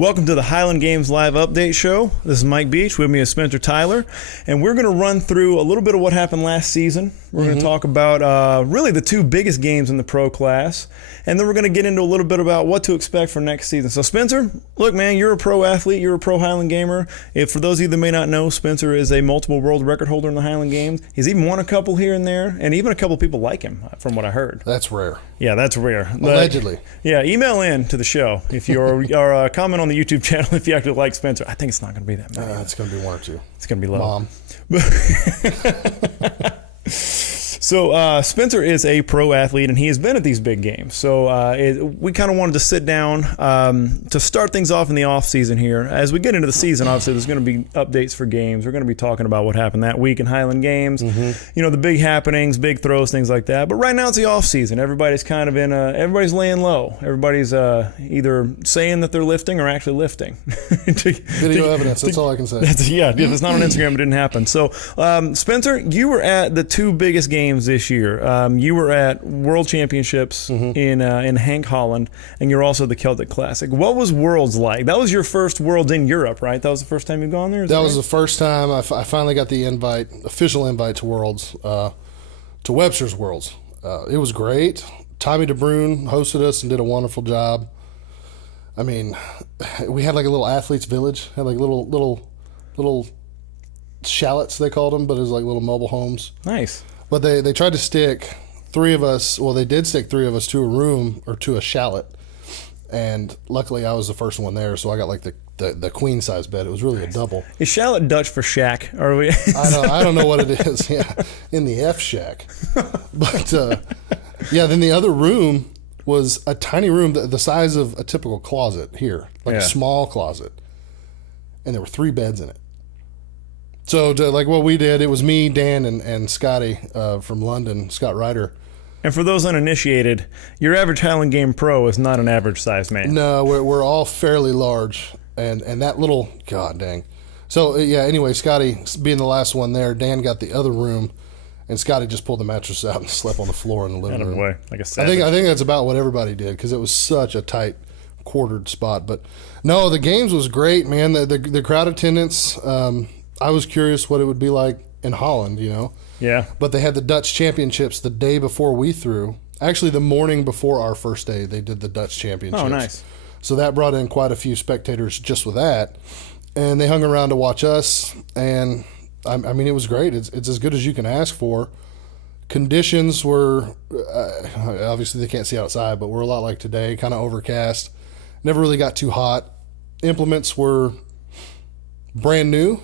Welcome to the Highland Games live update show. This is Mike Beach. With me is Spencer Tyler, and we're going to run through a little bit of what happened last season. We're going to talk about really the two biggest games in the pro class, and then we're going to get into a little bit about what to expect for next season. So Spencer, look man, you're a pro athlete, you're a pro Highland Gamer. If for those of you that may not know, Spencer is a multiple world record holder in the Highland Games. He's even won a couple here and there, and even a couple people like him, from what I heard. That's rare. Yeah, that's rare. Allegedly. Yeah, email in to the show if you're or comment on the YouTube channel if you actually like Spencer. I think it's not going to be that many. It's going to be one or two. It's going to be low. Mom. So Spencer is a pro athlete, and he has been at these big games. So we kind of wanted to sit down to start things off in the off season here. As we get into the season, obviously there's going to be updates for games. We're going to be talking about what happened that week in Highland Games. You know, the big happenings, big throws, things like that. But right now it's the off season. Everybody's kind of in everybody's laying low. Everybody's either saying that they're lifting or actually lifting. Video evidence. That's all I can say. Yeah, if it's not on Instagram, it didn't happen. So Spencer, you were at the two biggest games this year. You were at World Championships in Hank, Holland, and you're also the Celtic Classic. What was Worlds like? That was your first Worlds in Europe, right? That was the first time you've gone there? That was the first time I finally got the official invite to Worlds, to Webster's Worlds. It was great. Tommy DeBruyne hosted us and did a wonderful job. I mean, we had like a little athletes village, had like little shallots, they called them, but it was like little mobile homes. Nice. But they tried to stick three of us, well, they did stick three of us to a room or to a shallot. And luckily I was the first one there, so I got like the queen size bed. It was really a double. Is shallot Dutch for shack? Are we? I don't know what it is. Yeah, in the F shack. But yeah, then the other room was a tiny room, the size of a typical closet here, like a small closet. And there were three beds in it. So like what we did, it was me, Dan, and Scotty from London, Scott Ryder. And for those uninitiated, your average Highland Game pro is not an average size man. No, we're all fairly large, and that little, god dang. So yeah, anyway, Scotty being the last one there, Dan got the other room, and Scotty just pulled the mattress out and slept on the floor in the living room. Boy, like a I think that's about what everybody did, because it was such a tight, quartered spot. But no, the games was great, man. The crowd attendance. I was curious what it would be like in Holland, you know. Yeah. But they had the Dutch Championships the day before we threw. Actually, the morning before our first day, they did the Dutch Championships. Oh, nice. So that brought in quite a few spectators just with that. And they hung around to watch us. And, I mean, it was great. It's as good as you can ask for. Conditions were, obviously they can't see outside, but were a lot like today, kind of overcast. Never really got too hot. Implements were brand new.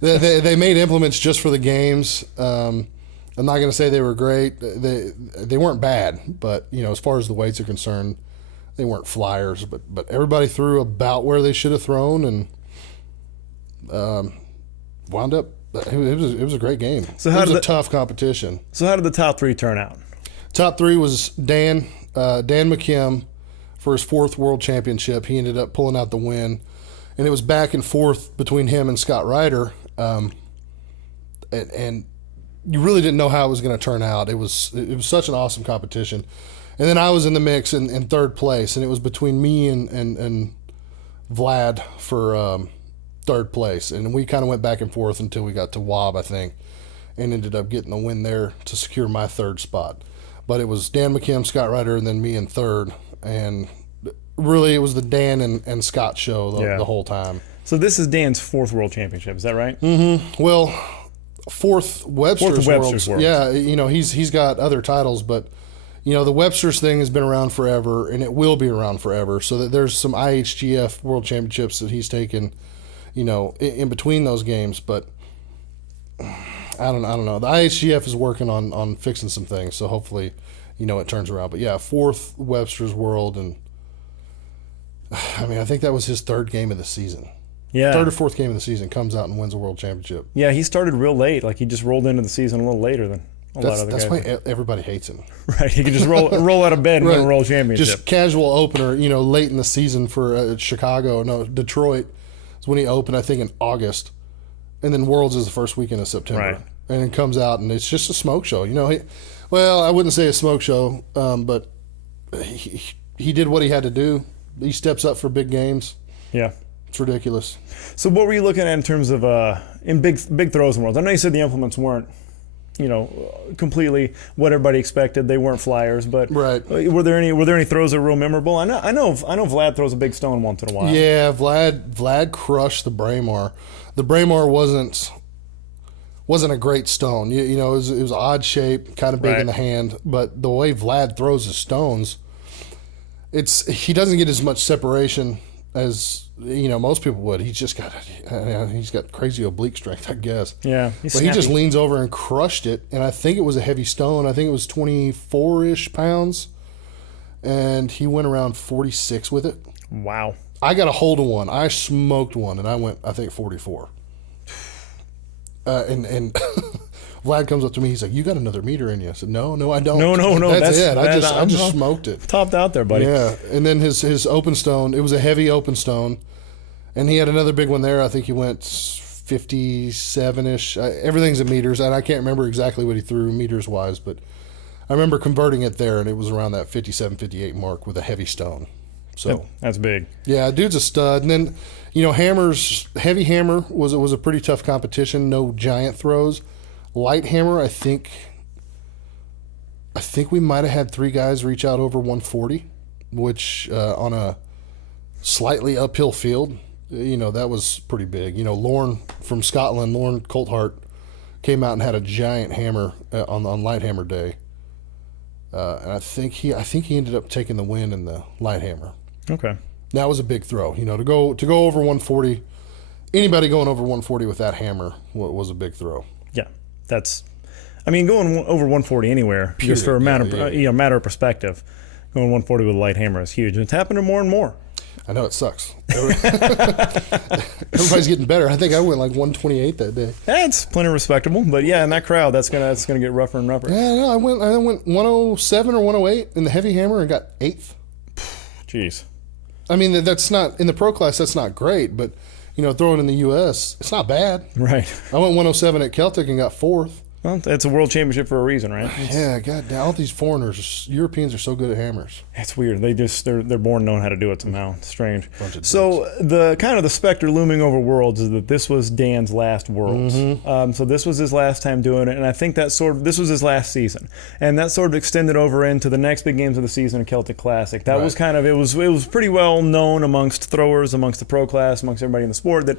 They made implements just for the games. I'm not going to say they were great. They weren't bad, but you know, as far as the weights are concerned, they weren't flyers. But everybody threw about where they should have thrown, and wound up. It was a great game. So it was a tough competition. So how did the top three turn out? Top three was Dan McKim for his fourth World Championship. He ended up pulling out the win. And it was back and forth between him and Scott Ryder, and you really didn't know how it was going to turn out. It was such an awesome competition. And then I was in the mix in third place, and it was between me and Vlad for third place. And we kind of went back and forth until we got to Wob, I think, and ended up getting the win there to secure my third spot. But it was Dan McKim, Scott Ryder, and then me in third, and really, it was the Dan and Scott show the whole time. So this is Dan's fourth World Championship, is that right? Mm-hmm. Well, fourth Webster's Worlds. Yeah, you know, he's got other titles, but you know, the Webster's thing has been around forever, and it will be around forever. So that there's some IHGF World Championships that he's taken, you know, in between those games. But I don't know. The IHGF is working on fixing some things, so hopefully, you know, it turns around. But yeah, fourth Webster's World, and I mean, I think that was his third game of the season. Yeah. Third or fourth game of the season, comes out and wins a world championship. Yeah, he started real late. Like, he just rolled into the season a little later than a lot of other guys. That's why everybody hates him. Right. He could just roll out of bed and win a world championship. Just casual opener, you know, late in the season for Detroit is when he opened, I think, in August. And then Worlds is the first weekend of September. Right. And it comes out, and it's just a smoke show. You know, I wouldn't say a smoke show, but he did what he had to do He steps up for big games. Yeah. It's ridiculous. So what were you looking at in terms of in big throws and worlds? I know you said the implements weren't, completely what everybody expected. They weren't flyers, but Right. Were there any throws that were real memorable? I know Vlad throws a big stone once in a while. Yeah, Vlad crushed the Braemar. The Braemar wasn't a great stone. It was odd shape, kind of big in the hand, but the way Vlad throws his stones, he doesn't get as much separation as most people would. He's got crazy oblique strength, I guess. Yeah, but he just leans over and crushed it, and I think it was a heavy stone. I think it was 24-ish pounds, and he went around 46 with it. Wow. I got a hold of one. I smoked one, and I went, I think, 44. And Vlad comes up to me. He's like, "You got another meter in you?" I said, "No, I don't." No. That's it. I just smoked it. Topped out there, buddy. Yeah, and then his open stone. It was a heavy open stone, and he had another big one there. I think he went 57-ish. Everything's in meters, and I can't remember exactly what he threw meters wise, but I remember converting it there, and it was around that 57, 58 mark with a heavy stone. So that's big. Yeah, dude's a stud. And then, hammers. Heavy hammer was a pretty tough competition. No giant throws. Light hammer, I think we might have had 3 guys reach out over 140, which on a slightly uphill field, that was pretty big. Lorne from Scotland, Lorne Colthart, came out and had a giant hammer on light hammer day, and I think he ended up taking the win in the light hammer. Okay, that was a big throw. To go over 140, anybody going over 140 with that hammer was a big throw. Yeah. Going over 140 anywhere, just for a matter of perspective, going 140 with a light hammer is huge, and it's happening more and more. I know it sucks. Everybody's getting better. I think I went like 128 that day. That's plenty respectable, but yeah, in that crowd, that's gonna get rougher and rougher. Yeah, no, I went 107 or 108 in the heavy hammer and got 8th. Jeez. That's not in the pro class. That's not great, but. Throwing in the U.S., it's not bad. Right. I went 107 at Celtic and got 4th. Well, it's a world championship for a reason, right? Yeah, God, all these foreigners, Europeans are so good at hammers. It's weird. They're born knowing how to do it somehow. It's strange. So the kind of the specter looming over Worlds is that this was Dan's last Worlds. Mm-hmm. So this was his last time doing it, and I think this was his last season, and that sort of extended over into the next big games of the season, a Celtic Classic. That was kind of it was pretty well known amongst throwers, amongst the pro class, amongst everybody in the sport that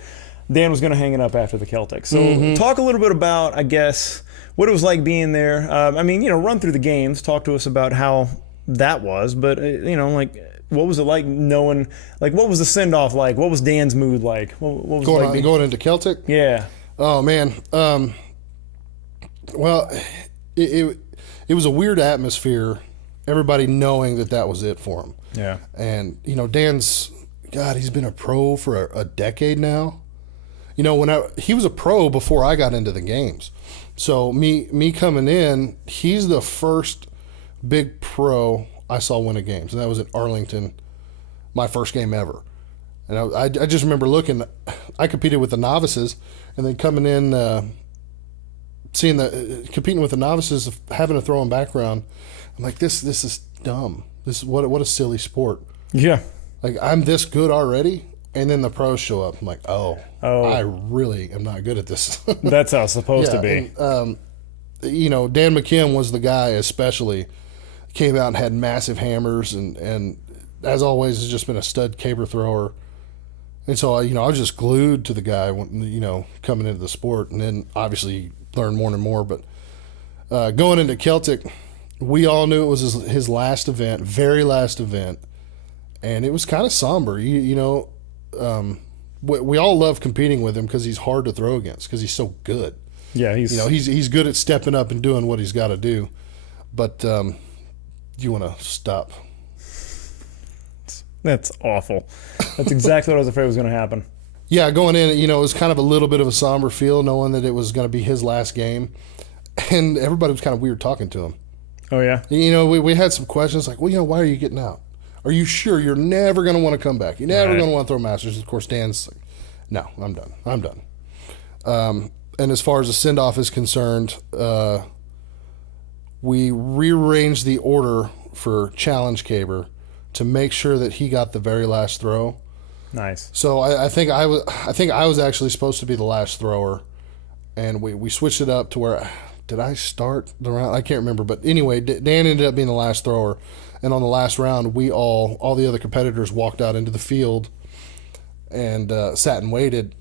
Dan was going to hang it up after the Celtic. So talk a little bit about, I guess, what it was like being there. Run through the games, talk to us about how that was, but, what was it like knowing, what was the send-off like? What was Dan's mood like? What was going into Celtic? Yeah. Oh, man. Well, it was a weird atmosphere, everybody knowing that was it for him. Yeah. And, Dan's, God, he's been a pro for a decade now. He was a pro before I got into the games. So me coming in, he's the first big pro I saw win a games, and that was at Arlington, my first game ever. And I just remember looking. I competed with the novices, and then coming in, competing with the novices, having a throwing background. I'm like, this is dumb. This is what a silly sport. Yeah. Like, I'm this good already. And then the pros show up. I'm like, oh, I really am not good at this. That's how it's supposed to be. And, Dan McKim was the guy, especially, came out and had massive hammers, and as always, has just been a stud caber thrower. And so, I was just glued to the guy, coming into the sport, and then obviously learned more and more. But going into Celtic, we all knew it was his last event, very last event, and it was kind of somber. We all love competing with him because he's hard to throw against because he's so good. Yeah, he's good at stepping up and doing what he's got to do. But you want to stop? That's awful. That's exactly what I was afraid was going to happen. Yeah, going in, it was kind of a little bit of a somber feel, knowing that it was going to be his last game, and everybody was kind of weird talking to him. Oh yeah. We had some questions like, why are you getting out? Are you sure you're never going to want to come back? You're never going to want to throw Masters. Of course, Dan's like, no, I'm done. And as far as the send-off is concerned, we rearranged the order for Challenge Caber to make sure that he got the very last throw. Nice. So I think I was actually supposed to be the last thrower, and we switched it up to where, did I start the round? I can't remember, but anyway, Dan ended up being the last thrower, and on the last round, we all the other competitors walked out into the field and sat and waited,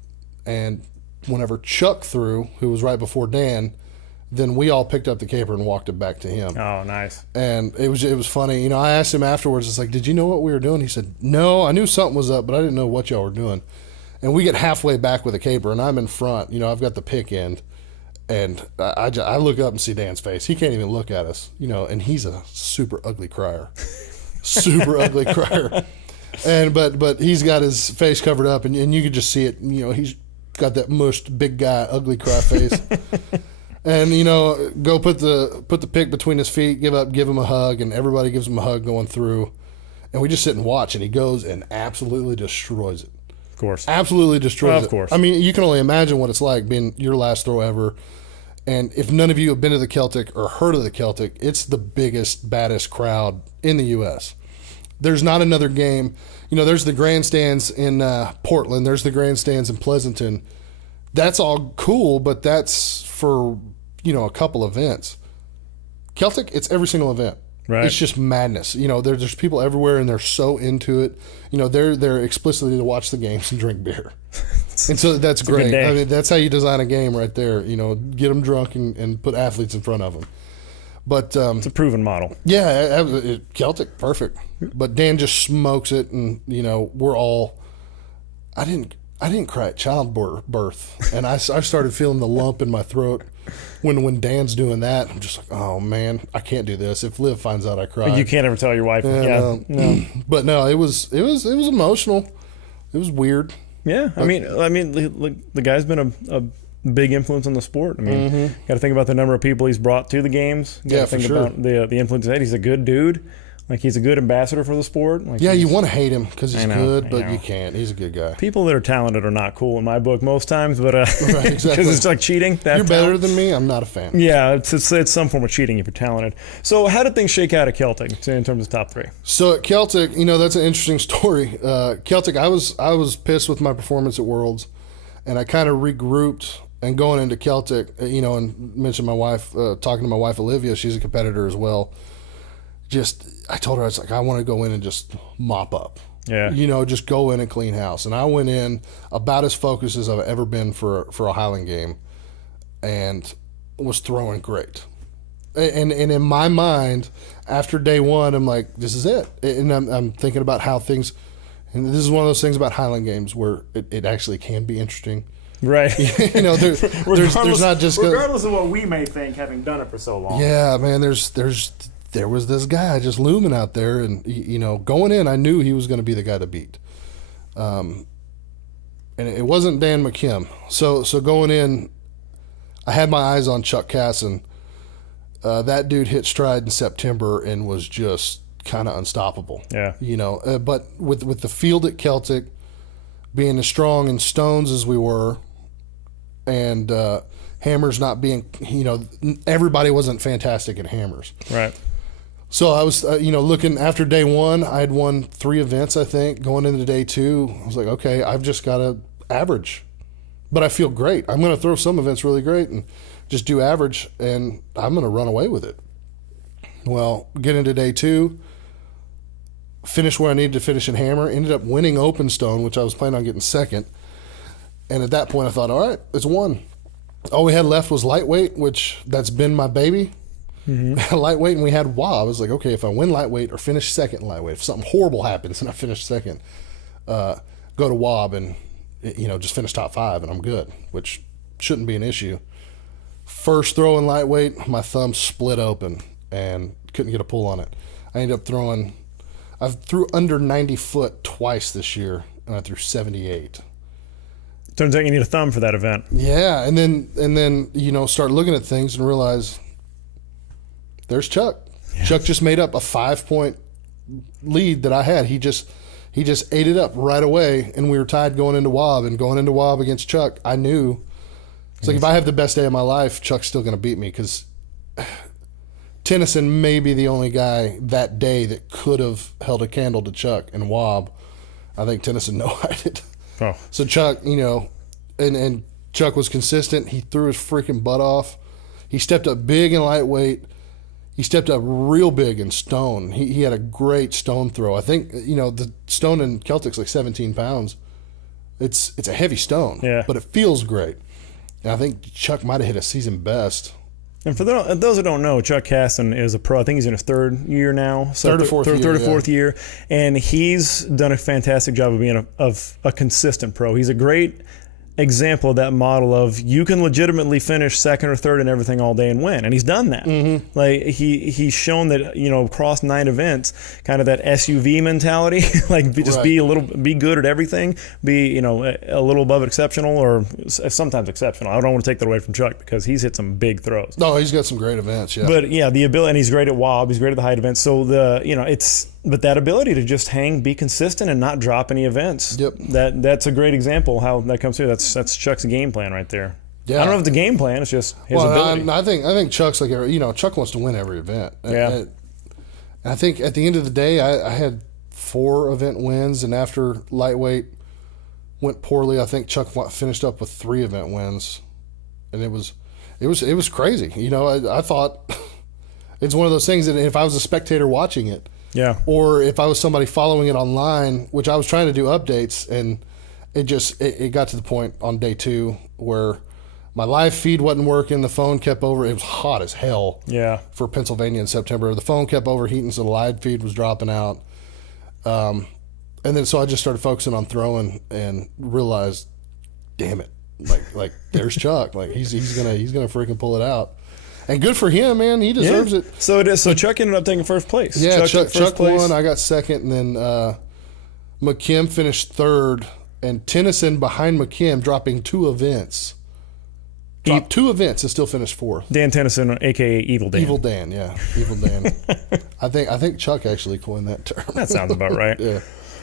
and whenever Chuck threw, who was right before Dan, then we all picked up the caper and walked it back to him. Oh, nice. And it was funny. I asked him afterwards, it's like, did you know what we were doing? He said, no, I knew something was up, but I didn't know what y'all were doing. And we get halfway back with a caper, and I'm in front. I've got the pick end, and I look up and see Dan's face. He can't even look at us, and he's a super ugly crier. Super ugly crier. But he's got his face covered up, and you could just see it. He's got that mushed big guy ugly cry face. And go put the pick between his feet, give him a hug, and everybody gives him a hug going through, and we just sit and watch, and he goes and absolutely destroys it. Of course, absolutely destroys it. Of course. I mean, you can only imagine what it's like being your last throw ever. And if none of you have been to the Celtic or heard of the Celtic, it's the biggest, baddest crowd in the U.S. There's not another game. There's the grandstands in Portland. There's the grandstands in Pleasanton. That's all cool, but that's for a couple events. Celtic, it's every single event. Right. It's just madness. There's people everywhere, and they're so into it. They're there explicitly to watch the games and drink beer, and so that's great. I mean, that's how you design a game right there. Get them drunk and put athletes in front of them. But it's a proven model. Yeah, Celtic, perfect. But Dan just smokes it, and we're all. I didn't cry at childbirth, and I started feeling the lump in my throat when Dan's doing that. I'm just like, oh man, I can't do this. If Liv finds out I cry, But you can't ever tell your wife. Yeah, no. But no, it was emotional. It was weird. Yeah, I mean, the guy's been a big influence on the sport. I mean, got to think about the number of people he's brought to the games. Got to think about the influence that he's a good dude. Like, he's a good ambassador for the sport. Like, yeah, you want to hate him because he's good, but you can't. He's a good guy. People that are talented are not cool in my book most times, but right, exactly. Because it's like cheating. You're better than me. I'm not a fan. Yeah, it's some form of cheating if you're talented. So how did things shake out at Celtic in terms of top three? So at Celtic, that's an interesting story. Celtic, I was pissed with my performance at Worlds, and I kind of regrouped. And going into Celtic, and mentioned my wife, talking to my wife Olivia, she's a competitor as well. I told her, I was like, I want to go in and just mop up. Yeah. Just go in and clean house. And I went in about as focused as I've ever been for a Highland game, and was throwing great. And in my mind, after day one, I'm like, this is it. And I'm thinking about how things, and this is one of those things about Highland Games where it actually can be interesting. Right. There's not just regardless of what we may think, having done it for so long. Yeah, man. There was this guy just looming out there, and going in, I knew he was going to be the guy to beat. And it wasn't Dan McKim. So going in, I had my eyes on Chuck Casson. That dude hit stride in September and was just kind of unstoppable. Yeah. But with the field at Celtic being as strong in stones as we were, and hammers not being, everybody wasn't fantastic at hammers. Right. So I was, looking after day one, I had won 3 events, I think. Going into day 2, I was like, okay, I've just got to average. But I feel great. I'm going to throw some events really great and just do average, and I'm going to run away with it. Well, get into day 2, finish where I needed to finish in hammer, ended up winning open stone, which I was planning on getting second. And at that point, I thought, all right, it's won. All we had left was lightweight, which that's been my baby. Mm-hmm. Lightweight, and we had WA. I was like, okay, if I win lightweight or finish second in lightweight, if something horrible happens and I finish second, go to WAB and just finish top 5 and I'm good, which shouldn't be an issue. First throw in lightweight, my thumb split open and couldn't get a pull on it. I ended up I threw under 90 foot twice this year, and I threw 78. Turns out you need a thumb for that event. Yeah, and then start looking at things and realize there's Chuck. Yeah. Chuck just made up a 5-point lead that I had. He just ate it up right away, and we were tied going into WAB. And going into WAB against Chuck, I knew it's like if I have the best day of my life, Chuck's still going to beat me because Tennyson may be the only guy that day that could have held a candle to Chuck and Wob. I think Tennyson no-eyed it. Oh. So Chuck, and Chuck was consistent. He threw his freaking butt off. He stepped up big in lightweight. He stepped up real big in stone. He had a great stone throw. I think, the stone in Celtic's like 17 pounds. It's a heavy stone, but it feels great. And I think Chuck might have hit a season best. And for those who don't know, Chuck Caston is a pro. I think he's in his third year now. So third or fourth year. And he's done a fantastic job of being a consistent pro. He's a great example of that model of you can legitimately finish second or third in everything all day and win, and he's done that. Mm-hmm. Like he's shown that across 9 events, kind of that SUV mentality, like be good at everything, be a little above exceptional or sometimes exceptional. I don't want to take that away from Chuck because he's hit some big throws. No, he's got some great events. Yeah, but the ability, and he's great at Wob, he's great at the height events. So but that ability to just hang, be consistent, and not drop any events. Yep. That's a great example how that comes through. That's Chuck's game plan right there. Yeah. I don't know if it's a game plan. It's just his ability. I think Chuck's like Chuck wants to win every event. Yeah. And I think at the end of the day, I had 4 event wins, and after lightweight went poorly, I think Chuck finished up with 3 event wins, and it was crazy. I thought it's one of those things that if I was a spectator watching it. Yeah. Or if I was somebody following it online, which I was trying to do updates, and it got to the point on day 2 where my live feed wasn't working. The phone kept over. It was hot as hell. Yeah. For Pennsylvania in September, the phone kept overheating, so the live feed was dropping out. And then so I just started focusing on throwing and realized, damn it, like there's Chuck. Like he's gonna freaking pull it out. And good for him, man. He deserves it. So it is. So Chuck ended up taking first place. Yeah, Chuck won. I got second, and then McKim finished third, and Tennyson behind McKim, dropping 2 events. Dropped 2 events and still finished 4th. Dan Tennyson, a.k.a. Evil Dan. Evil Dan, yeah. Evil Dan. I think Chuck actually coined that term. That sounds about right. Yeah.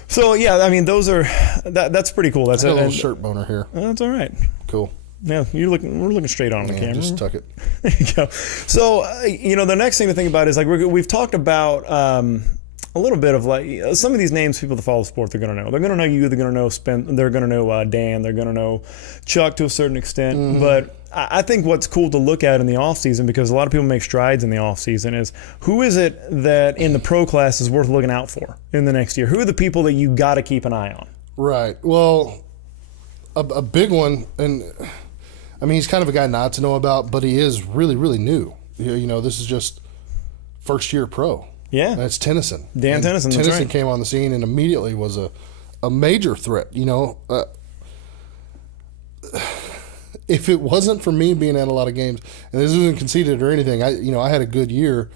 So, yeah, I mean, that's pretty cool. That's a little shirt boner here. That's all right. Cool. Yeah, we're looking straight on the camera. Just tuck it. There you go. So, the next thing to think about is like we've talked about a little bit of like some of these names people that follow the sport, they're going to know. They're going to know you. They're going to know They're going to know Dan. They're going to know Chuck to a certain extent. Mm-hmm. But I think what's cool to look at in the off season, because a lot of people make strides in the off season, is who is it that in the pro class is worth looking out for in the next year? Who are the people that you got to keep an eye on? Right. Well, a big one, and I mean, he's kind of a guy not to know about, but he is really, really new. This is just first year pro. Yeah. And it's Tennyson. Dan Tennyson. Tennyson came on the scene and immediately was a major threat. If it wasn't for me being at a lot of games, and this isn't conceited or anything, I had a good year,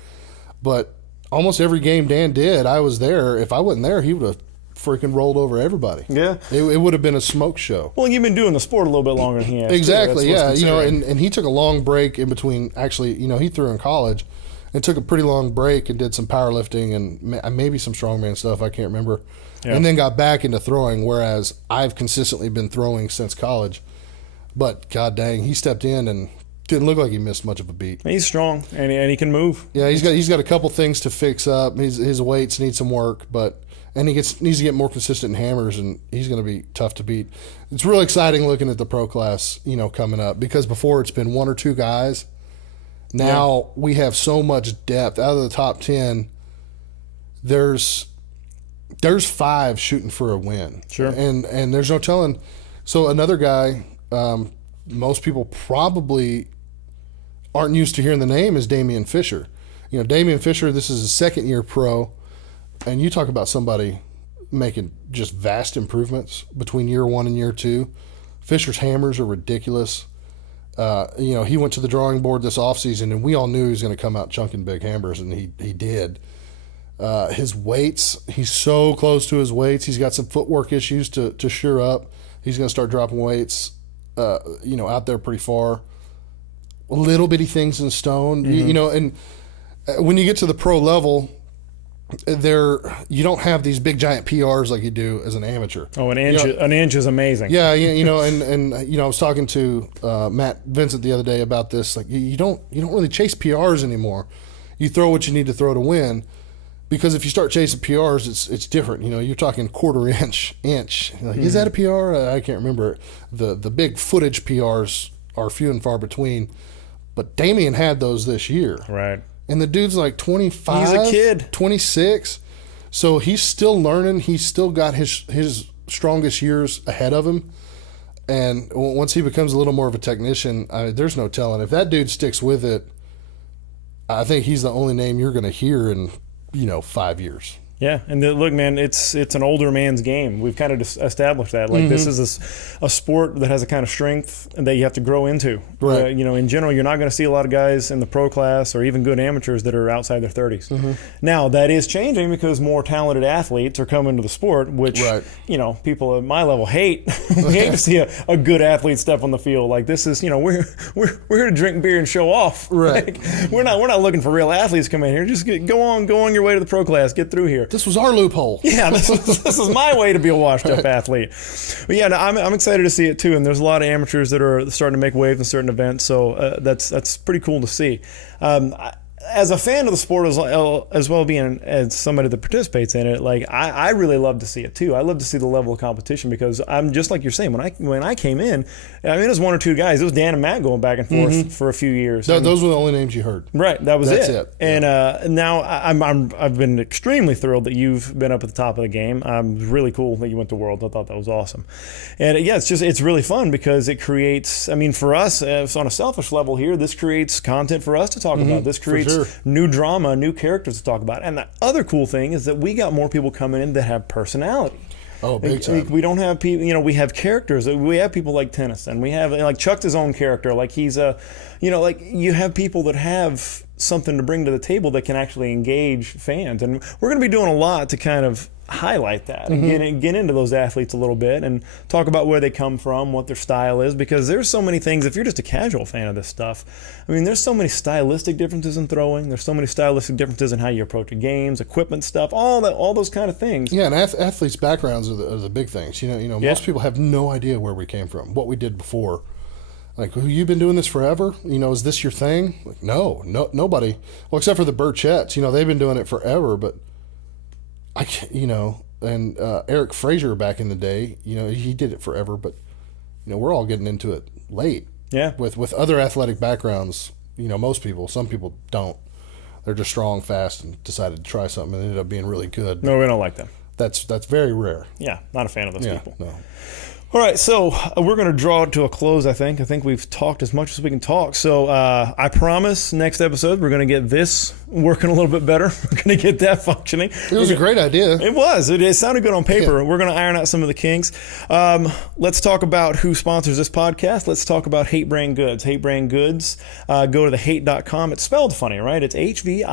but almost every game Dan did, I was there. If I wasn't there, he would have freaking rolled over everybody. Yeah. It would have been a smoke show. Well, you've been doing the sport a little bit longer than he has. Exactly, yeah. And he took a long break in between. Actually, he threw in college and took a pretty long break and did some powerlifting and maybe some strongman stuff. I can't remember. Yeah. And then got back into throwing, whereas I've consistently been throwing since college. But god dang, he stepped in and didn't look like he missed much of a beat. He's strong and he can move. Yeah, he's got a couple things to fix up. His weights need some work, and he needs to get more consistent in hammers, and he's going to be tough to beat. It's real exciting looking at the pro class, coming up, because before it's been 1 or 2 guys. Now we have so much depth. Out of the top 10, there's 5 shooting for a win. Sure. And there's no telling. So another guy, most people probably aren't used to hearing the name, is Damian Fisher. Damian Fisher, this is his 2nd year pro, and you talk about somebody making just vast improvements between year 1 and year 2. Fisher's hammers are ridiculous. He went to the drawing board this offseason, and we all knew he was going to come out chunking big hammers, and he did. His weights, he's so close to his weights. He's got some footwork issues to sure up. He's going to start dropping weights, out there pretty far. Little bitty things in stone, mm-hmm. And when you get to the pro level, you don't have these big giant PRs like you do as an amateur. Oh, an inch is amazing. Yeah, and I was talking to Matt Vincent the other day about this. Like you don't really chase PRs anymore. you throw what you need to throw to win. Because if you start chasing PRs, it's different. You're talking quarter inch. Like, is that a PR? I can't remember. The big footage PRs are few and far between. But Damian had those this year. Right. And the dude's like 25. He's a kid. 26. So he's still learning. He's still got his strongest years ahead of him. And once he becomes a little more of a technician, there's no telling. If that dude sticks with it, I think he's the only name you're going to hear in 5 years. Yeah, and look, man, it's an older man's game. We've kind of established that. Like, this is a sport that has a kind of strength that you have to grow into. Right. In general, you're not going to see a lot of guys in the pro class or even good amateurs that are outside their 30s. Now, that is changing because more talented athletes are coming to the sport, which, people at my level hate. We hate to see a good athlete step on the field. Like, this is, we're here to drink beer and show off. Right. Like, we're not looking for real athletes to come in here. Just go on your way to the pro class. Get through here. This was our loophole. Yeah, this is my way to be a washed-up athlete. But yeah, no, I'm excited to see it too. And there's a lot of amateurs that are starting to make waves in certain events, so that's pretty cool to see. As a fan of the sport as well being as somebody that participates in it, like I really love to see it too. I love to see the level of competition because I'm just like you're saying. When I came in, it was one or two guys. It was Dan and Matt going back and forth for a few years. Those were the only names you heard. Right, that's it. And now I've been extremely thrilled that you've been up at the top of the game. Really cool that you went to Worlds. I thought that was awesome. And it's really fun because it creates. I mean, for us, on a selfish level here, this creates content for us to talk about. This creates new drama, new characters to talk about. And the other cool thing is that we got more people coming in that have personality. Oh, big time. We don't have people, we have characters. We have people like Tennyson. We have, like, Chuck's his own character. Like, he's you have people that have something to bring to the table that can actually engage fans. And we're going to be doing a lot to kind of highlight that and get into those athletes a little bit and talk about where they come from, what their style is, because there's so many things. If you're just a casual fan of this stuff, I mean, there's so many stylistic differences in throwing. There's so many stylistic differences in how you approach a games, equipment stuff, all those kind of things. Yeah, and athletes' backgrounds are the big things. Most people have no idea where we came from, what we did before. Like, you've been doing this forever? Is this your thing? Like, no, nobody. Well, except for the Burchetts. They've been doing it forever, but I can't, and Eric Frazier back in the day, he did it forever, but, we're all getting into it late. Yeah. With other athletic backgrounds, most people, some people don't. They're just strong, fast, and decided to try something and ended up being really good. No, we don't like them. That's very rare. Yeah, not a fan of those people. No. All right, so we're going to draw it to a close, I think. I think we've talked as much as we can talk. So I promise next episode we're going to get this working a little bit better. We're going to get that functioning. It was a great idea. It was. It sounded good on paper. Yeah. We're going to iron out some of the kinks. Let's talk about who sponsors this podcast. Let's talk about Hate Brand Goods. Hate Brand Goods. Go to thehate.com. It's spelled funny, right? It's HVIII.com.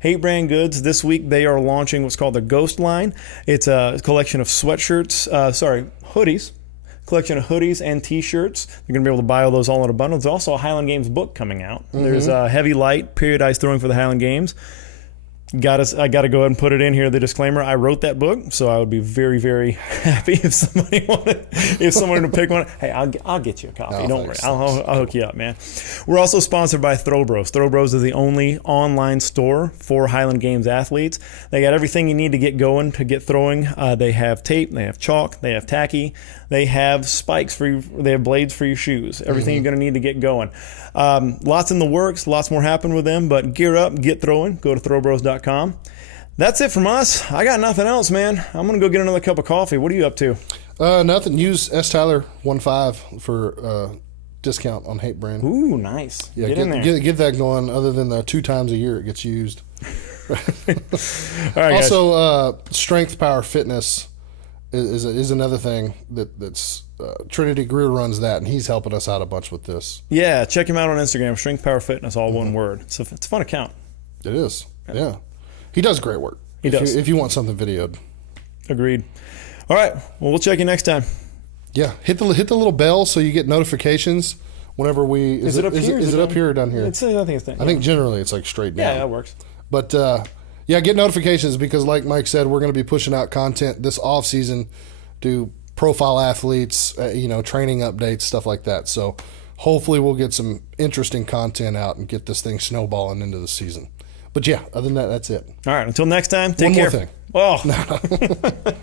Hate Brand Goods. This week they are launching what's called the Ghost line. It's a collection of sweatshirts. Hoodies. Collection of hoodies and T-shirts. You're going to be able to buy all those all in a bundle. There's also a Highland Games book coming out. There's Heavy Light, Periodized Throwing for the Highland Games. I got to go ahead and put it in here, the disclaimer. I wrote that book, so I would be very, very happy if somebody wanted to pick one. Hey, I'll get you a copy. Don't worry. I'll hook you up, man. We're also sponsored by Throw Bros. Throw Bros is the only online store for Highland Games athletes. They got everything you need to get going, to get throwing. They have tape, they have chalk, they have tacky, they have spikes they have blades for your shoes. Everything you're going to need to get going. Lots in the works, lots more happen with them, but gear up, get throwing. Go to throwbros.com. That's it from us. I got nothing else, man. I'm going to go get another cup of coffee. What are you up to? Nothing. Use S. Tyler 15 for discount on Hate Brand. Ooh, nice. Yeah, get in there. Get that going, other than the 2 times a year it gets used. All right, also, Strength Power Fitness is another thing that's Trinity Greer runs that, and he's helping us out a bunch with this. Yeah, check him out on Instagram, Strength Power Fitness, all one word. It's a fun account. It is, yeah. He does great work. He does. If you want something videoed. Agreed. All right, well, we'll check you next time. Yeah, hit the little bell so you get notifications whenever we... Is it up here? Is it up here or down here? I think it's down. I think generally it's like straight down. Yeah, that works. But yeah, get notifications because, like Mike said, we're going to be pushing out content this off season to profile athletes, training updates, stuff like that. So hopefully we'll get some interesting content out and get this thing snowballing into the season. But yeah, other than that, that's it. All right. Until next time, take One care. more thing. Oh.